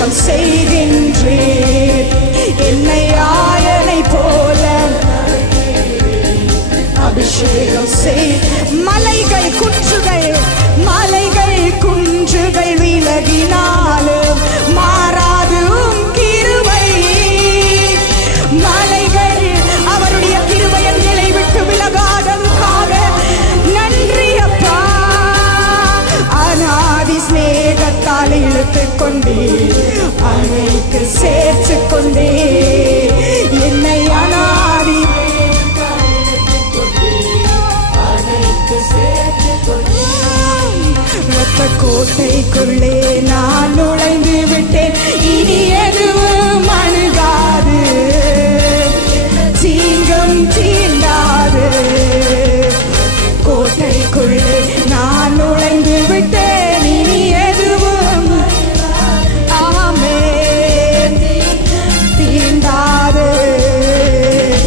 அபிஷேகம் செய்கின்றேன். என்னை ஆயனை போல அபிஷேகம் செய். மலைகள் குன்றுகள் விலகினாலும் மாறாது கிருபை. மலைகள் அவருடைய கிருபை எங்களை விட்டு விலகாததுக்காக நன்றி அப்பா. அநாதி ஸ்நேகத்தால் இழுத்துக் கொண்டே அனைத்து சேர்த்து கொண்டே என்னை அநாதி ரத்த கோட்டைக்குள்ளே நான் நுழைந்து விட்டேன். இனி எது